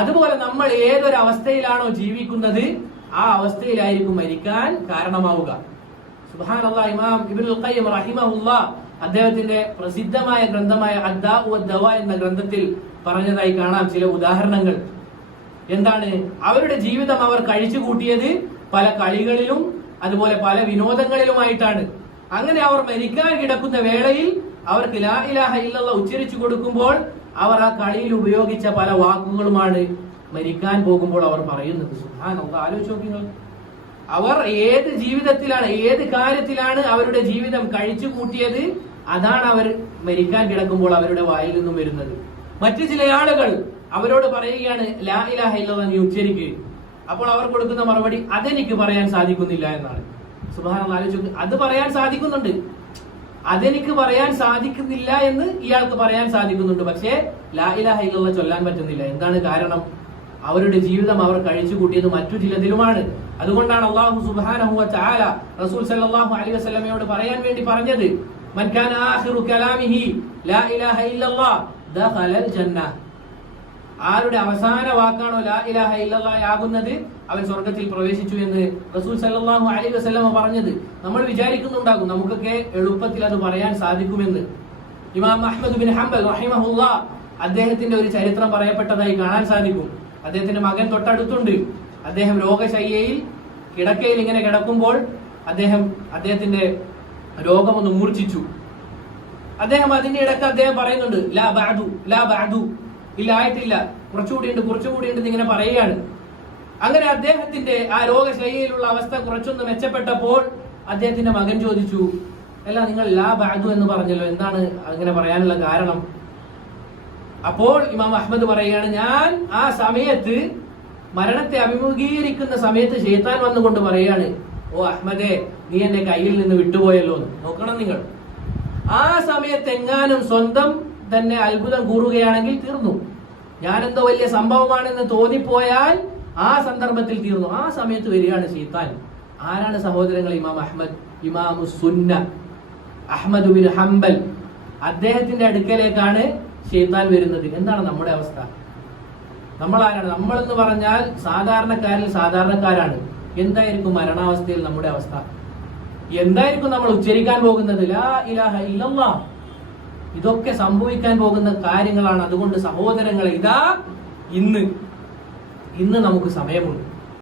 അതുപോലെ നമ്മൾ ഏതൊരു അവസ്ഥയിലാണോ ജീവിക്കുന്നത് ആ അവസ്ഥയിലായിരിക്കും മരിക്കാൻ കാരണമാവുക. സുബ്ഹാനല്ലാഹ്. ഇമാം ഇബ്നുൽ ഖയ്യിം റഹിമഹുല്ലാഹ് അദ്ദേഹത്തിന്റെ പ്രസിദ്ധമായ ഗ്രന്ഥമായ അദ്ദാഉ വദ്ദവാ എന്ന ഗ്രന്ഥത്തിൽ പറഞ്ഞതായി കാണാം ചില ഉദാഹരണങ്ങൾ. എന്താണ്? അവരുടെ ജീവിതം അവർ കഴിച്ചു കൂട്ടിയത് പല കളികളിലും അതുപോലെ പല വിനോദങ്ങളിലുമായിട്ടാണ്. അങ്ങനെ അവർ മരിക്കാൻ കിടക്കുന്ന വേളയിൽ അവർക്ക് ലാ ഇലാഹ ഇല്ലല്ലാഹ് ഉച്ചരിച്ചു കൊടുക്കുമ്പോൾ അവർ ആ കളിയിൽ ഉപയോഗിച്ച പല വാക്കുകളുമാണ് മരിക്കാൻ പോകുമ്പോൾ അവർ പറയുന്നത്. സുബ്ഹാനല്ലാഹ്. ആലോചിച്ച് നോക്കിങ്ങൾ. അവർ ഏത് ജീവിതത്തിലാണ്, ഏത് കാര്യത്തിലാണ് അവരുടെ ജീവിതം കഴിച്ചു കൂട്ടിയത്, അതാണ് അവർ മരിക്കാൻ കിടക്കുമ്പോൾ അവരുടെ വായിൽ നിന്നും വരുന്നത്. മറ്റു ചില ആളുകൾ അവരോട് പറയുകയാണ് ലാ ഇലാഹ ഇല്ലല്ലാഹ് നീ ഉച്ചരിക്കുക. അപ്പോൾ അവർ കൊടുക്കുന്ന മറുപടി അതെനിക്ക് പറയാൻ സാധിക്കുന്നില്ല എന്നാണ്. സുബ്ഹാനല്ലാഹ്. ആലോചിച്ച്, അത് പറയാൻ സാധിക്കുന്നുണ്ട്, അതെനിക്ക് പറയാൻ സാധിക്കുന്നില്ല എന്ന് ഇയാൾക്ക് പറയാൻ സാധിക്കുന്നുണ്ട്, പക്ഷേ ലാ ഇലാഹ ഇല്ലല്ലാഹ് ചൊല്ലാൻ പറ്റുന്നില്ല. എന്താണ് കാരണം? അവരുടെ ജീവിതം അവർ കഴിച്ചു കൂട്ടിയത് മറ്റു ചിലതിലുമാണ്. അതുകൊണ്ടാണ് അല്ലാഹു സുബ്ഹാനഹു വ തആല റസൂൽ സല്ലല്ലാഹു അലൈഹി വസല്ലമയോട് പറയാൻ വേണ്ടി പറഞ്ഞത് മൻ കാന ആഖിറു കലാമിഹി ലാ ഇലാഹ ഇല്ലല്ലാഹ് ദഖലൽ ജന്നah. ആരുടെ അവസാന വാക്കാണോ ലാ ഇലാഹ ഇല്ലല്ലാഹ് ആകുന്നത് അവൻ സ്വർഗ്ഗത്തിൽ പ്രവേശിച്ചു എന്ന് റസൂൽ സല്ലല്ലാഹു അലൈഹി വസല്ലമ പറഞ്ഞത്. നമ്മൾ വിചാരിക്കുന്നുണ്ടാകും നമുക്കൊക്കെ എളുപ്പത്തിൽ അത് പറയാൻ സാധിക്കുമെന്ന്. ഇമാം അഹ്മദ് ബിൻ ഹംബൽ റഹിമഹുല്ലാഹ് അദ്ദേഹത്തിന്റെ ഒരു ചരിത്രം പറയപ്പെട്ടതായി കാണാൻ സാധിക്കും. അദ്ദേഹത്തിന്റെ മകൻ തൊട്ടടുത്തുണ്ട്. അദ്ദേഹം രോഗശയ്യയിൽ കിടക്കയിൽ ഇങ്ങനെ കിടക്കുമ്പോൾ അദ്ദേഹത്തിന്റെ രോഗമൊന്ന് മൂർച്ഛിച്ചു. അദ്ദേഹം അതിന്റെ ഇടയ്ക്ക് അദ്ദേഹം പറയുന്നുണ്ട് ലാ ബഅദു ലാ ബഅദു, ഇല്ല ആയിട്ടില്ല, കുറച്ചുകൂടി ഉണ്ട് ഇങ്ങനെ പറയുകയാണ്. അങ്ങനെ അദ്ദേഹത്തിന്റെ ആ രോഗശയ്യയിലുള്ള അവസ്ഥ കുറച്ചൊന്ന് മെച്ചപ്പെട്ടപ്പോൾ അദ്ദേഹത്തിന്റെ മകൻ ചോദിച്ചു, അല്ല നിങ്ങൾ ലാ ബഅദു എന്ന് പറഞ്ഞല്ലോ, എന്താണ് അങ്ങനെ പറയാനുള്ള കാരണം? അപ്പോൾ ഇമാം അഹ്മദ് പറയുകയാണ്, ഞാൻ ആ സമയത്ത് മരണത്തെ അഭിമുഖീകരിക്കുന്ന സമയത്ത് ശൈത്താൻ വന്നുകൊണ്ട് പറയാണ്, ഓ അഹ്മദേ നീ എന്റെ കയ്യിൽ നിന്ന് വിട്ടുപോയല്ലോ. നോക്കണം നിങ്ങൾ, ആ സമയത്ത് എങ്ങാനും സ്വന്തം തന്നെ അത്ഭുതം കൂറുകയാണെങ്കിൽ തീർന്നു. ഞാനെന്തോ വലിയ സംഭവമാണെന്ന് തോന്നിപ്പോയാൽ ആ സന്ദർഭത്തിൽ തീർന്നു. ആ സമയത്ത് വരികയാണ് ശൈത്താൻ. ആരാണ് സഹോദരങ്ങൾ? ഇമാം അഹ്മദ്, ഇമാമു സുന്ന അഹ്മദ് ബിൻ ഹംബൽ, അദ്ദേഹത്തിന്റെ അടുക്കലേക്കാണ് ശൈത്താൻ വരുന്നത്. എന്താണ് നമ്മുടെ അവസ്ഥ? നമ്മൾ ആരാണ്? നമ്മളെന്ന് പറഞ്ഞാൽ സാധാരണക്കാരിൽ സാധാരണക്കാരാണ്. എന്തായിരിക്കും മരണാവസ്ഥയിൽ നമ്മുടെ അവസ്ഥ? എന്തായിരിക്കും നമ്മൾ ഉച്ചരിക്കാൻ പോകുന്നത്? ലാ ഇലാഹ ഇല്ലല്ലാഹ്. ഇതൊക്കെ സംഭവിക്കാൻ പോകുന്ന കാര്യങ്ങളാണ്. അതുകൊണ്ട് സഹോദരങ്ങളെ, ഇതാ ഇന്ന് നമുക്ക് സമയമുണ്ട്.